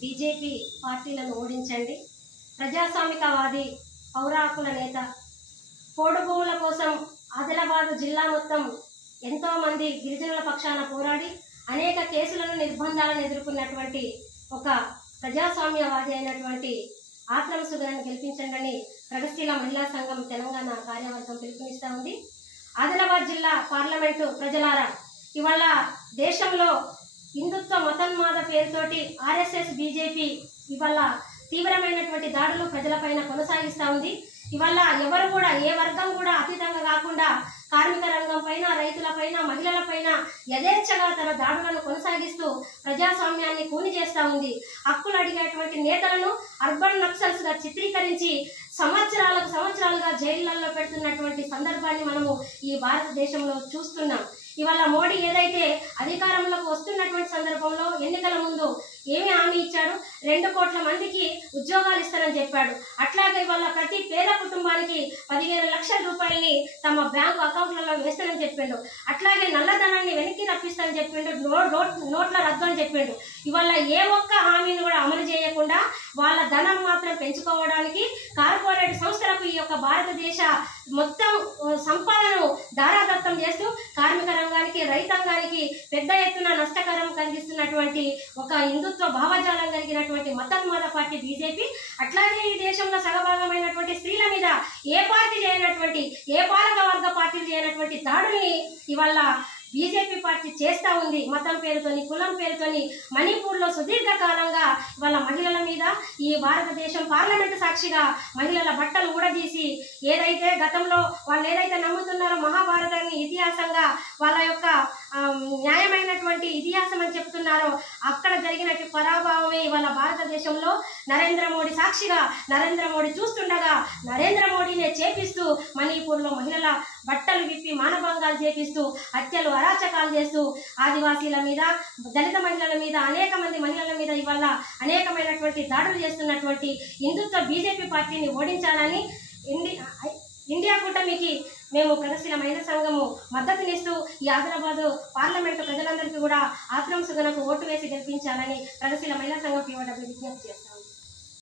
BJP పార్టీలను ఓడించండి. ప్రజాస్వామికవాది, పౌర హక్కుల నేత, పోడు భూముల కోసం ఆదిలాబాద్ జిల్లా మొత్తం ఎంతో మంది గిరిజనుల పక్షాన పోరాడి అనేక కేసులను నిర్బంధాలను ఎదుర్కొన్నటువంటి ఒక ప్రజాస్వామ్యవాది అయినటువంటి ఆత్రం సుగరని గెలిపించండి ప్రగతిశీల మహిళా సంఘం తెలంగాణ కార్యవర్గం పిలుపునిస్తా ఉంది. ఆదిలాబాద్ జిల్లా పార్లమెంటు ప్రజలారా, ఇవాళ దేశంలో హిందుత్వ మతోన్మాద పేరుతోటి ఆర్ఎస్ఎస్ బీజేపీ ఇవాళ తీవ్రమైనటువంటి దాడులు ప్రజలపైన కొనసాగిస్తూ ఉంది. ఇవాళ ఎవరు కూడా ఏ వర్గం కూడా అతీతంగా కాకుండా కార్మిక రంగం పైన, రైతుల పైన, మహిళల పైన యథేచ్ఛగా తన దాడులను కొనసాగిస్తూ ప్రజాస్వామ్యాన్ని కూని చేస్తూ ఉంది. హక్కులు అడిగేటువంటి నేతలను అర్బన్ నక్సల్స్ గా చిత్రీకరించి సంవత్సరాలుగా జైళ్లలో పెడుతున్నటువంటి సందర్భాన్ని మనము ఈ భారతదేశంలో చూస్తున్నాం. ఇవాళ మోడీ ఏదైతే అధికారంలోకి వస్తున్నటువంటి సందర్భంలో ఎన్నికల ముందు ఏమి హామీ ఇచ్చాడు? 2 కోట్ల మందికి ఉద్యోగాలు ఇస్తానని చెప్పాడు. అట్లాగే ఇవాళ ప్రతి పేద కుటుంబానికి 15 లక్షల రూపాయలని తమ బ్యాంకు అకౌంట్లలో వేస్తానని చెప్పిండు. అట్లాగే నల్లధనాన్ని వెనక్కి రప్పిస్తానని చెప్పిండు. నోట్ల రద్దు అని చెప్పిండు. ఇవాళ ఏ ఒక్క హామీని కూడా అమలు చేయకుండా వాళ్ళ ధనం మాత్రం పెంచుకోవడానికి కార్పొరేట్ సంస్థలకు ఈ యొక్క భారతదేశ మొత్తం సంపదను దారాదత్తం చేస్తూ కార్మిక రంగానికి, రైతాంగానికి పెద్ద ఎత్తున నష్టకరం కలిగిస్తున్నటువంటి ఒక హిందుత్వ భావజాలం కలిగినటువంటి మతోన్మాద పార్టీ బీజేపీ. అట్లాగే ఈ దేశంలో సగభాగమైనటువంటి స్త్రీల మీద ఏ పార్టీ చేయనటువంటి, ఏ పాలక వర్గ పార్టీలు చేయనటువంటి దాడుల్ని ఇవాళ బీజేపీ పార్టీ చేస్తూ ఉంది. మతం పేరుతోని, కులం పేరుతోని మణిపూర్లో సుదీర్ఘకాలంగా వాళ్ళ మహిళల మీద ఈ భారతదేశం పార్లమెంటు సాక్షిగా మహిళల బట్టలు ఊడదీసి ఏదైతే గతంలో వాళ్ళు ఏదైతే నమ్ముతున్నారో మహాభారతాన్ని ఇతిహాసంగా వాళ్ళ యొక్క న్యాయమైనటువంటి ఇతిహాసం అని చెప్తున్నారో అక్కడ జరిగినట్టు పరాభావమే ఇవాళ భారతదేశంలో నరేంద్ర మోడీ సాక్షిగా, నరేంద్ర మోడీ చూస్తుండగా నరేంద్ర మోడీనే చేపిస్తూ మణిపూర్లో మహిళల బట్టలు విప్పి మానభంగాలు చేపిస్తూ హత్యలు, అరాచకాలు చేస్తూ ఆదివాసీల మీద, దళిత మహిళల మీద, అనేక మంది మహిళల మీద ఇవాళ అనేకమైనటువంటి దాడులు చేస్తున్నటువంటి హిందుత్వ బీజేపీ పార్టీని ఓడించాలని ఇండియా కూటమికి మేము ప్రగతిశీల మహిళా సంఘము మద్దతునిస్తూ ఈ ఆదిలాబాద్ పార్లమెంటు ప్రజలందరికీ కూడా ఆత్రం సుగనకు ఓటు వేసి గెలిపించాలని ప్రగతిశీల మహిళా సంఘం POW విజ్ఞప్తి చేస్తాము.